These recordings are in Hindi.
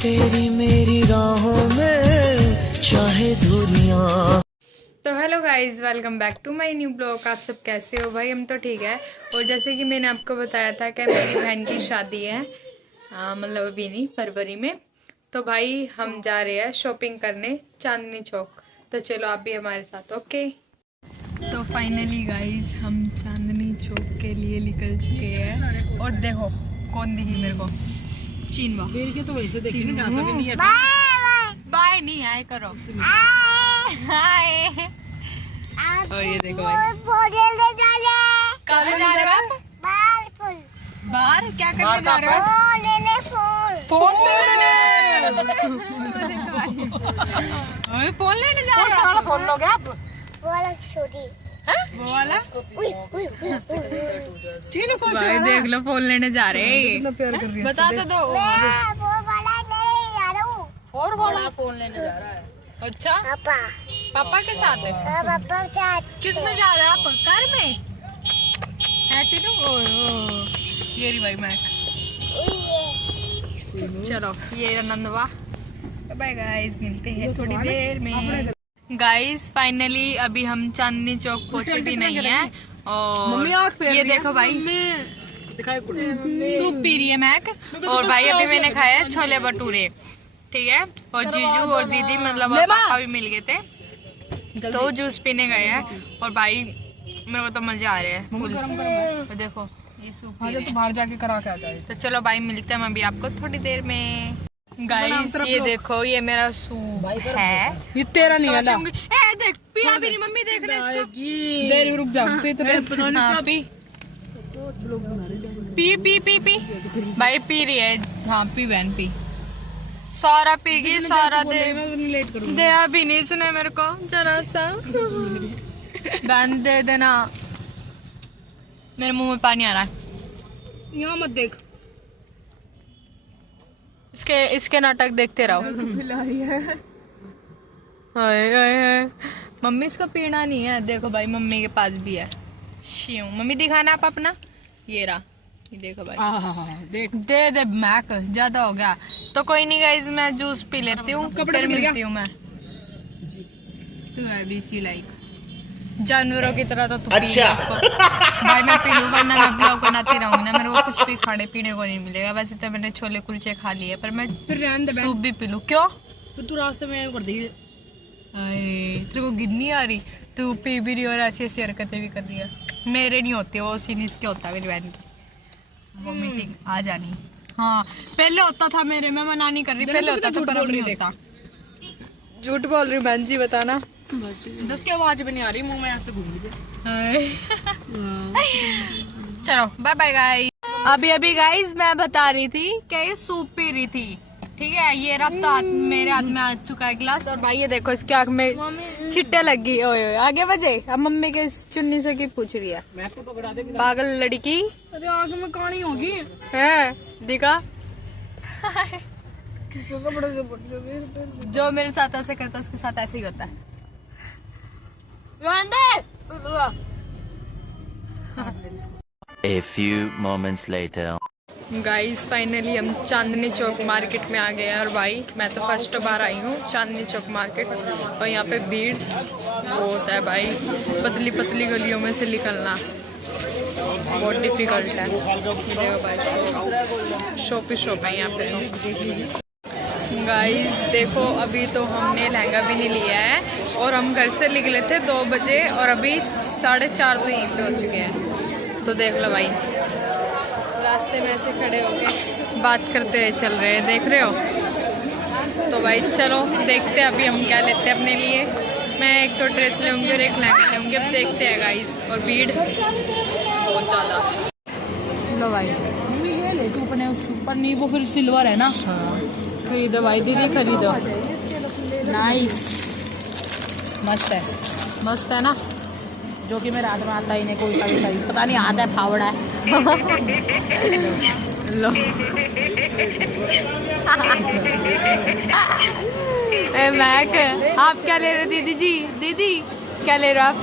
तेरी मेरी राहों में चाहे दूरियां। तो hello guys, welcome back to my new blog. आप सब कैसे हो भाई? हम तो ठीक है। और जैसे कि मैंने आपको बताया था कि मेरी बहन की शादी है, मतलब अभी नहीं, फरवरी में। तो भाई हम जा रहे हैं शॉपिंग करने चांदनी चौक। तो चलो आप भी हमारे साथ। ओके। तो फाइनली गाइज हम चांदनी चौक के लिए निकल चुके हैं। और देखो कौन दिखी मेरे को, चीनवा। तो वैसे देखी नहीं जा सकती नहीं है। बाय नहीं आए करो। हाय। और ये देखो भाई, कहाँ जा रहे हो आप? बाहर क्या करने जा रहे हो? फोन लेने। फोन लेने जा रहे हो? फोन लोगे आप? वो वाला चीनू कौन सा? भाई देख लो, फोन लेने जा रहे हैं। प्यार कर रही है। बता तो दो। और बड़ा फोन लेने जा रहा है। अच्छा, पापा के साथ है? किस में जा रहे हैं आप? कार में है चीनू? ये रही भाई मैक। चलो ये नंदवा। बाय गाइस, मिलते हैं थोड़ी देर में। गाइस फाइनली अभी हम चांदनी चौक पहुंचे भी नहीं है। और ये देखो भाई, सूप पी रही है मैक। और भाई अभी मैंने खाया है छोले भटूरे, ठीक है। और जीजू और दीदी मतलब और पापा भी मिल गए थे, तो जूस पीने गए हैं। और भाई मेरे को तो मजे आ रहे हैं। तो देखो ये सूप पी रहे हैं। बाहर जाके करा के आ जाए। तो चलो भाई मिलते हैं अभी आपको थोड़ी देर में। गाइस ये देखो, ये मेरा सूप है। ये तेरा नहीं है ना? ए देख, पिया भी नहीं मम्मी, देख ले इसको। देर रुक जा। हाँ, P P P P P भाई पी रही है। हाँ पी बहन पी। सारा पीगी, सारा दे लेट करूँ। दे अभी नहीं सुने मेरे को जरा सा। बहन दे देना, मेरे मुंह में पानी आ रहा है। यहाँ मत देख। इसके नाटक देखते रहो। हाय हाय हाय। मम्मी इसको पीना नहीं है। देखो भाई मम्मी के पास भी है। शिव मम्मी दिखाना आप अपना। ये रहा, ये देखो भाई। देख दे दे मैक, ज्यादा हो गया। तो कोई नहीं गाइज, मैं जूस पी लेती हूँ, फिर मिलती हूँ मैं। तू है भी सी लाइक जानवरों की तरह, तो तू पी ले उसको। भाई मैं पी लूँ, वरना मैं ब्लॉग बनाती रहूंगी ना, मेरे को कुछ भी खाने पीने को नहीं मिलेगा। वैसे तो मैंने छोले कुलचे खा लिए, पर मैं फिर सूप भी पी लूँ। क्यों? तो तू रास्ते में कर दी। तेरे को गिरनी आ रही? तू पी भी रही और ऐसी ऐसी हरकतें भी कर रही है। मेरे नहीं होती वो, सीनिस के होता है मेरी बहन की। वोमिटिंग आ जानी। हाँ पहले होता था मेरे, मैं मना नहीं कर रही, पहले होता था पर अब नहीं होता। झूठ बोल रही बहन जी, बताना। दस की आवाज भी नहीं आ रही, मुंह में यहाँ पे घूम गई। चलो बाय बाय गाइस। अभी गाइस मैं बता रही थी कि ये सूप पी रही थी, ठीक है। ये रब तो मेरे हाथ में आ चुका है गिलास। और भाई ये देखो इसके आँख में छिट्टे लग गई। ओए ओए आगे बजे। अब मम्मी के चुन्नी से की पूछ रही है, पागल लड़की। अरे आँख में कहानी होगी है दिखा। किसी का बड़ा जो मेरे साथ ऐसे करता है उसके साथ ऐसे ही होता है। A few moments later. Guys finally हम चांदनी चौक मार्केट में आ गए हैं। और भाई मैं तो फर्स्ट बार आई हूँ चांदनी चौक मार्केट, और यहाँ पे भीड़ बहुत है भाई। पतली पतली गलियों में से निकलना बहुत डिफिकल्ट है। देखो भाई शॉप ही शॉप है यहाँ पे। गाइस देखो, अभी तो हमने लहंगा भी नहीं लिया है, और हम घर से निकले थे 2 बजे और अभी 4:30 तो यहीं पे हो चुके हैं। तो देख लो भाई, रास्ते में ऐसे खड़े होके बात करते हुए चल रहे हैं, देख रहे हो। तो भाई चलो देखते हैं अभी हम क्या लेते हैं अपने लिए। मैं एक तो ड्रेस लूँगी और एक लहंगा लूँगी, अब देखते हैं गाइस। और भीड़ बहुत ज़्यादा। लो भाई ये ले तू अपने ऊपर नहीं, वो फिर सिल्वर है ना। खरीदो भाई दीदी, खरीदो। नाइस, मस्त है। मस्त है ना? जो कि मेरे हाथ में आता ही नहीं, कोई पता नहीं आता है, फावड़ा है। लो ए मैक, आप क्या ले रहे हो? दीदी जी, दीदी क्या ले रहे हो आप?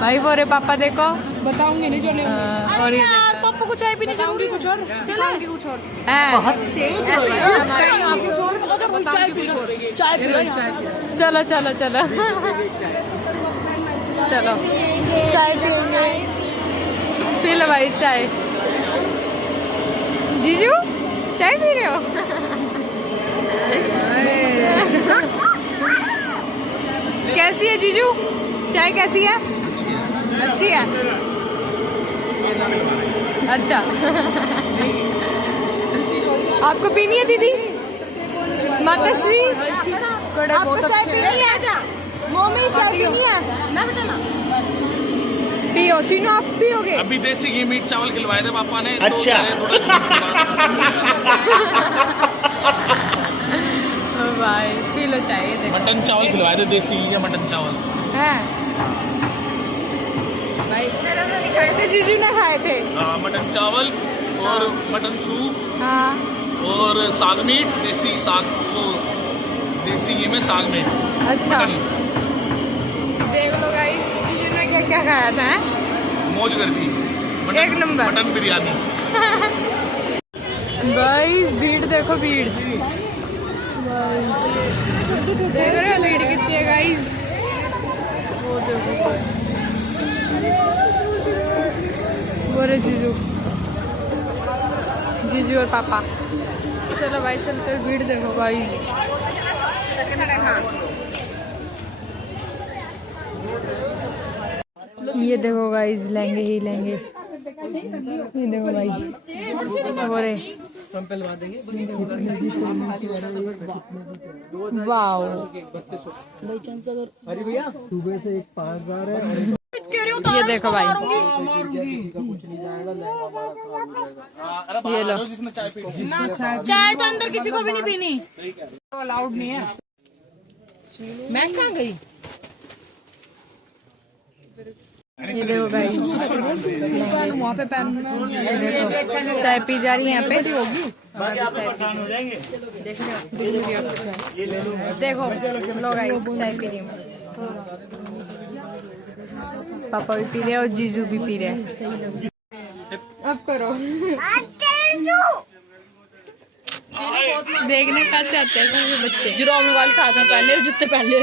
भाई वो रे पापा देखो, बताऊंगी नहीं जो और ये देखो। आपको चाय पीने जाऊंगी कुछ और चलेंगे कुछ और चाय चलो चलो चलो चलो चाय पियेंगे। पी लो भाई चाय। जीजू चाय पी रहे हो? कैसी है जीजू चाय? कैसी है? अच्छी है। अच्छा आपको पीनी है दीदी? माता श्री आपको चाय पीनी है? मम्मी चाय पीनी है? पियो चीनू, आप पियोगे? अभी देसी घी मीट चावल खिलवाए थे पापा ने। अच्छा। भाई पी लो चाय। मटन चावल खिलवाए थे, देसी घी या मटन चावल है भाई, तेरा तो नहीं खाए थे, जीजू ने खाए थे। हाँ, मटन चावल और मटन सूप हाँ और साग मीट, देसी साग, तो देसी घी में साग मीट। अच्छा मटन देख लो गाइस, जीजू ने क्या क्या खाया था? मौज कर दी। एक नंबर मटन बिरयानी। गाइस भीड़ देखो, भीड़ देख रहे हो भीड़ कितनी है गाइस। वो देखो वो रहे जीजू, जीजू और पापा। चलो भाई चलते, भीड़ देखो गाइस। ये देखो गाइस, लहंगे ही लहंगे। ये देखो भाई, वो रे वाओ। ये देखो भाई, ये लो चाय तो अंदर किसी को भी नहीं पीनी, अलाउड नहीं है। मैं कहाँ गई? ये देखो गाइस, वहाँ पे देखो चाय पी जा रही है यहाँ पे। देख रहे हो? देखो लो गाइस, चाय पी रही है। पापा भी पी रहे हैं और जीजू भी पी रहे हैं। अब करो देखने कैसे आते हैं बच्चे। जुराब मोबाइल खाता है, पहले जूते पहले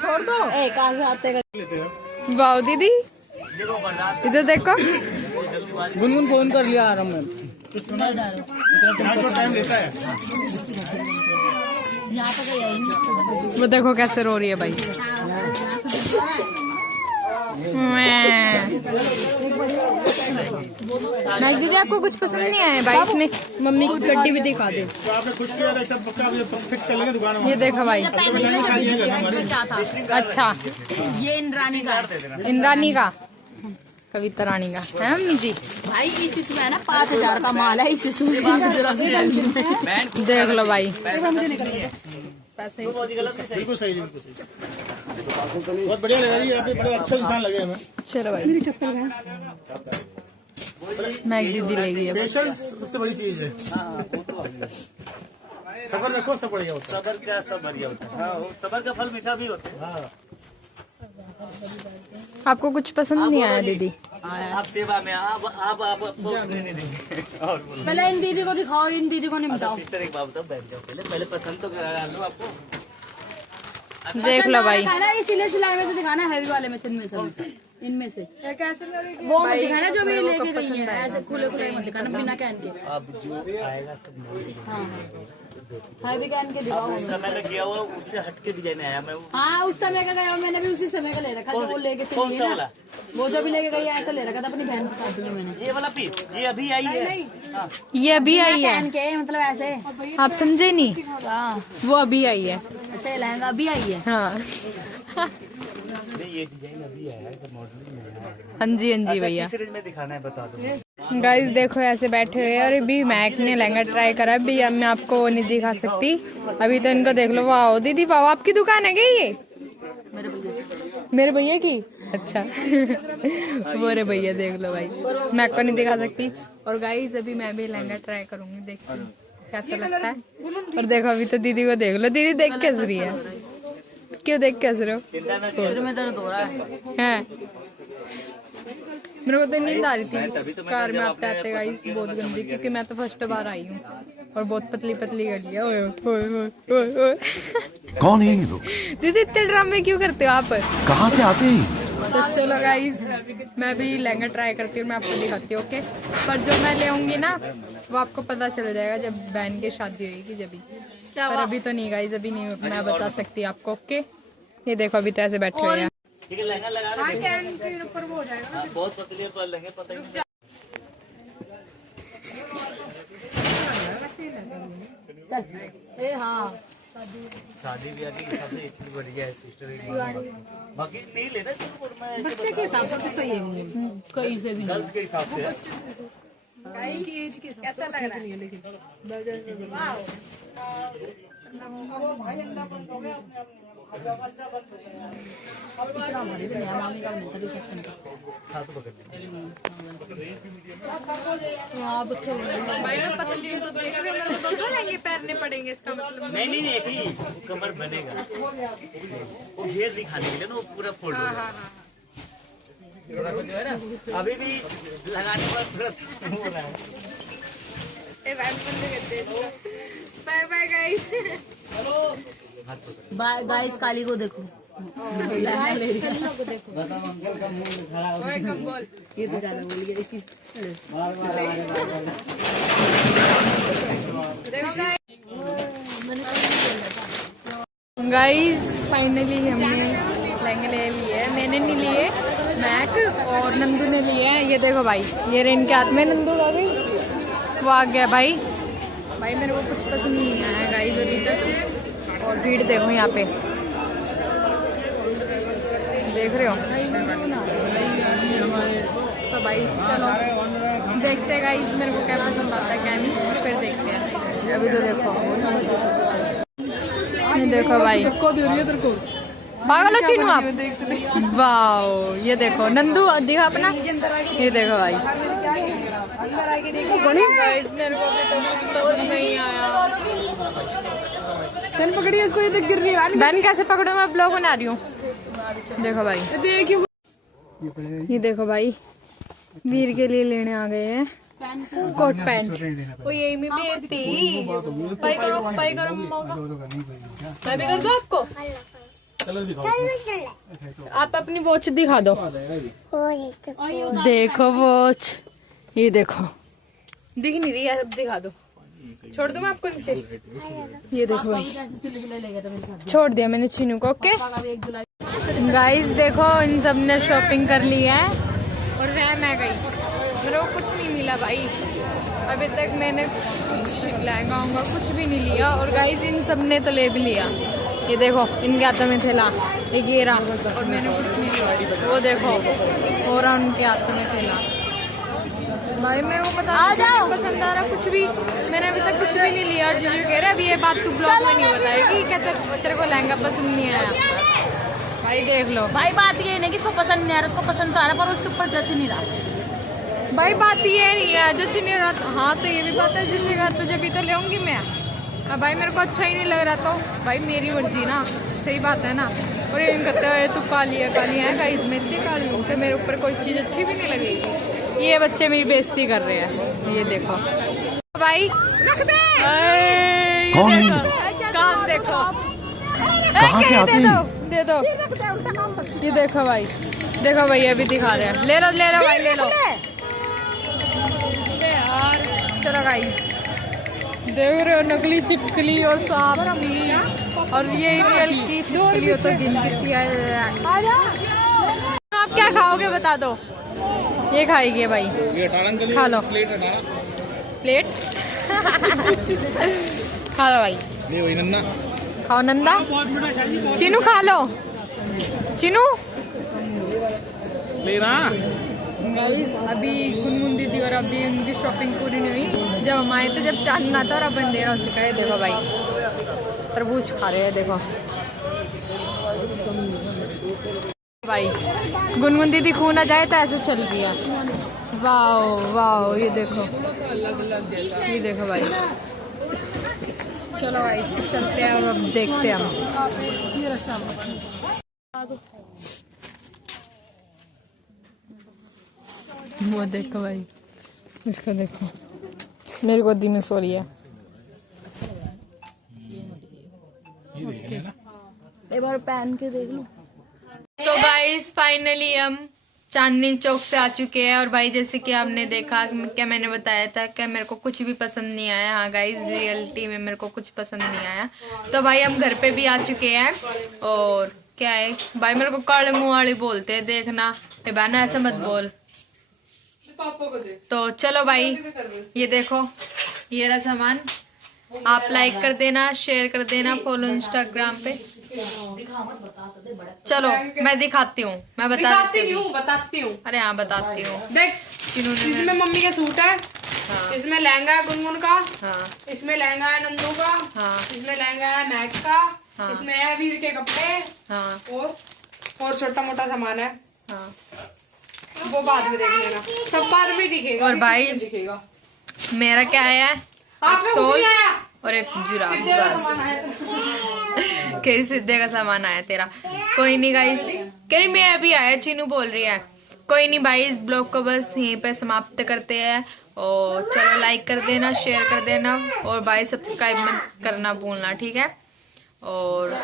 छोड़ दो। कहाँ से आते? वाओ दीदी, इधर देखो। गुनगुन फोन कर लिया आराम में। वो देखो कैसे रो रही है भाई। मैं दीदी आपको कुछ पसंद नहीं आया भाई इसमें? मम्मी की गड्डी भी दिखा दे। ये देखो भाई। अच्छा ये इंद्रानी का, इंद्रानी का, कविता रानी का है मम्मी जी। भाई इस इसमें है ना 5000 का माल है। इस इसमें देख लो भाई, पैसे बिल्कुल सही, बहुत बढ़िया लगा जी, आप बड़े अच्छे इंसान लगे हमें। चलो भाई, मेरी चप्पल मैं एक दीदी ले गई। पेशेंस सबसे बड़ी चीज है। सबर रखो, सब बढ़िया होता है। सबर क्या, सब बढ़िया होता है। हाँ, सबर का फल मीठा भी होता है। हाँ। आपको कुछ पसंद नहीं आया दीदी? आप सेवा में आप नहीं देंगे। और बोलो। पहले इन दीदी को दिखाओ, इन दीदी को नहीं बताओ। सिस्टर एक बात बताओ, बैठ जाओ पहले पसंद तो करा लो आपको। देख लो भाई, इसीलिए सिलाई में से दिखाना, हैवी वाले में से, इनमें से, इनमें से वो मत दिखाना जो भी लेके गई है। ऐसे खुले खुले मत दिखाना, बिना कैन के। अब जो आएगा सब हाँ हैवी कैन के दिखाओ। उस समय लग गया हुआ, उससे हटके डिजाइन आया। मैं हाँ उस समय का गया, मैंने भी उसी समय का ले रखा, जो वो लेके चली है ना, वो जो भी लेके गई है ऐसा ले रखा था अपनी बहन की शादी में मैंने। ये वाला पीस ये अभी आई है। हाँ। ये अभी आई है कैन के मतलब ऐसे, आप समझे नहीं? हाँ वो अभी आई है। ऐसे लहंगा अभी आई है। हाँ ये डिजाइन अभी आया है, सब मॉडल में आया है। हाँ जी, हाँ जी भैया। किस रेंज में दिखाना है बता दो। गाइस देखो ऐसे बैठे हुए हैं, और अभी मैक ने लहंगा ट्राई करा है। अभी मैं आपको वो नहीं दिखा सकती, अभी तो इनको देख लो। वाह दीदी वाह, आपकी दुकान है क्या ये? मेरे भैया की? अच्छा वो रे भैया, देख लो भाई, मैं आपको नहीं दिखा सकती। और गाइस अभी मैं भी लहंगा ट्राई करूंगी, देखती हूँ कैसा लगता है। और देखो अभी तो दीदी को देख लो, दीदी देख कैसे रही है? क्यों देख कैसे रहे हो? सिर में दर्द हो रहा है। मेरे को तो नींद आ रही थी कार में आते आते गाइस, बहुत गंदी, क्योंकि मैं तो फर्स्ट बार आई हूँ और बहुत पतली पतली गली है। ओए ओए ओए ओए कौन है ये लोग? दीदी इतने ड्रामे क्यों करते हो आप? कहाँ से आते हैं? तो चलो गाइस, मैं भी लहंगा ट्राई करती हूँ, मैं आपको दिखाती हूँ। ओके, पर जो मैं ले आऊंगी ना वो आपको पता चल जाएगा जब बहन की शादी होगी जब, पर अभी तो नहीं गाइस, अभी नहीं मैं बता सकती आपको। ओके, ये देखो अभी तो ऐसे बैठे हुए हैं। ठीक है, लहंगा लगा दे, ऊपर वो हो जाएगा, बहुत पतली है, पर लहंगे पता ही ए हाँ, शादी ब्याह के हिसाब से इतनी बढ़िया है सिस्टर, बाकी नहीं लेना तो मैं बच्चे के हिसाब से तो सही है, कहीं से भी नहीं। गर्ल्स के हिसाब से है। कैसा लग रहा है? लेकिन इतना हमारे से नया मामी का मिलता रिसेप्शन का। हाँ बच्चों, भाई मैं पतली हूँ तो देख रहे हो, मेरे को दो लहंगे पहनने पड़ेंगे, इसका मतलब नहीं एक ही कमर बनेगा, वो घेर दिखाने के लिए ना, वो पूरा फोल्ड होगा। थोड़ा सा जो है ना अभी भी लगाने पर थोड़ा हो रहा है। Bye bye guys. Bye guys, Kali को देखो, ओए कम बोल। ये तो ज्यादा बोल गया इसकी। गाइस फाइनली हमने लहंगे ले लिए, मैंने नहीं लिए, मैक और नंदू ने लिए हैं। ये देखो भाई, ये रेन के हाथ में नंदू आ गई, वो आ गया भाई। भाई मेरे को कुछ पसंद नहीं आया गाइस अभी तक, और भीड़ देखो यहाँ पे, देख रहे हो। तो भाई चलो देखते हैं गाइस, मेरे को क्या पसंद आता है क्या नहीं, फिर देखते हैं। अभी तो देखो, ये देखो भाई, पागल हो चीनू आप? वाओ, ये देखो नंदू दिखा अपना, ये देखो भाई। गाइस मेरे को भी तो कुछ पसंद नहीं आया। चल पकड़िए इसको, ये तो गिर रही है। बहन कैसे पकड़ो, मैं ब्लॉग बना रही हूँ। देखो भाई, देखिए ये देखो भाई, वीर के लिए लेने आ गए हैं कोट पैंट। वो यही में बेचती, पाई करो पाई करो, मैं भी कर दो आपको। आप अपनी वॉच दिखा दो, देखो वॉच, ये देखो दिख नहीं रही है, अब दिखा दो। छोड़ दो मैं आपको नीचे, ये देखो भाई, छोड़ दिया मैंने चीनू को। ओके गाइस देखो, इन सब ने शॉपिंग कर ली है और मैं गई, मेरे को कुछ नहीं मिला भाई अभी तक, मैंने कुछ लहंगा होगा कुछ भी नहीं लिया। और गाइस इन सब ने तो ले भी लिया, ये देखो इनके हाथों में थैला, एक ये रहा, और मैंने कुछ नहीं लिया। वो देखो हो रहा उनके हाथों में थैला। भाई मेरे को पता नहीं पसंद आ रहा कुछ भी, मैंने अभी तक कुछ भी नहीं लिया। और जीजू कह रहे अभी ये बात तू ब्लॉग में नहीं बताएगी, कहते तेरे को लहंगा पसंद नहीं आया। भाई देख लो भाई, बात ये नहीं कि इसको पसंद नहीं आ रहा, उसको पसंद तो आ रहा, पर उसके ऊपर जच नहीं रहा। भाई बात ये नहीं है, जच नहीं रहा। हाँ तो ये भी बात है, जिस जगह तो जब भी तो ले आऊंगी मैं। अब भाई मेरे को अच्छा ही नहीं लग रहा, तो भाई मेरी मर्जी ना, सही बात है ना। और ये कहते हैं तू काली है गाइस, मैं इतनी काली हूँ कि मेरे ऊपर कोई चीज़ अच्छी भी नहीं लगेगी। ये बच्चे मेरी बेइज्जती कर रहे हैं, ये देखो भाई, काम देखो, कहाँ से आते हैं? दे दो, ये देखो भाई, देखो भाई अभी दिखा रहे हैं, ले लो भाई ले लो यार। चलो गाइस देख रहे हो, नकली चिपकली और सांप भी, और ये रियल की चिपकली हो तो गिनती है। आप क्या खाओगे बता दो? ये खाएगी भाई, खा लो प्लेट खा लो भाई, खाओ नंदा, चीनू खा लो, चीनू लेना। गाइस अभी गुनगुन दीदी और अभी उनकी शॉपिंग पूरी नहीं हुई, जब हम आए थे जब चांदना था और अब अंधेरा हो चुका है। देखो भाई तरबूज खा रहे हैं, देखो भाई गुनगुन दीदी खू ना जाए तो ऐसे चल रही है। वाओ वाओ, ये देखो भाई। चलो भाई चलते हैं और अब देखते हैं हम। वो देखो भाई, इसको देखो, मेरी गोदी में सो रही है। एक बार पहन के देख लो। तो गाइस फाइनली हम चांदनी चौक से आ चुके हैं। और भाई जैसे कि आपने देखा क्या मैंने बताया था कि मेरे को कुछ भी पसंद नहीं आया। हाँ गाइस, रियलिटी में मेरे को कुछ पसंद नहीं आया। तो भाई हम घर पे भी आ चुके हैं। और क्या है भाई, मेरे को काले मुंह वाली बोलते हैं, देखना बहना ऐसा मत बोल। तो चलो भाई, ये देखो, ये रहा सामान। आप लाइक कर देना, शेयर कर देना, फॉलो इंस्टाग्राम पे। चलो मैं दिखाती हूँ, मैं बताती हूँ। अरे हाँ बताती हूँ। देख, इसमें मम्मी का सूट है। हाँ। इसमें लहंगा है गुनगुन का। हाँ। इसमें लहंगा है नंदू का। हाँ। इसमें लहंगा है मैक का। हाँ। इसमें है वीर के कपड़े। हाँ। और छोटा मोटा सामान है। हाँ। वो बाद में देख लेना, सब बाद में दिखेगा। और भाई दिखेगा मेरा क्या है, एक सोल और एक जुराब, कह सिद्धे का सामान आया तेरा। कोई नहीं गाइस, कह रही मैं अभी आया, चीनू बोल रही है। कोई नहीं भाई, इस ब्लॉग को बस यहीं पे समाप्त करते हैं। और चलो लाइक कर देना, शेयर कर देना, और भाई सब्सक्राइब मत करना भूलना, ठीक है। और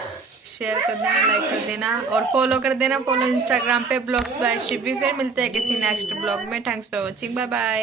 शेयर कर देना, लाइक कर देना, और फॉलो कर देना, फॉलो इंस्टाग्राम पे ब्लॉग्स बाय शिवी। फिर मिलते हैं किसी नेक्स्ट ब्लॉग में। Thanks for watching, bye bye.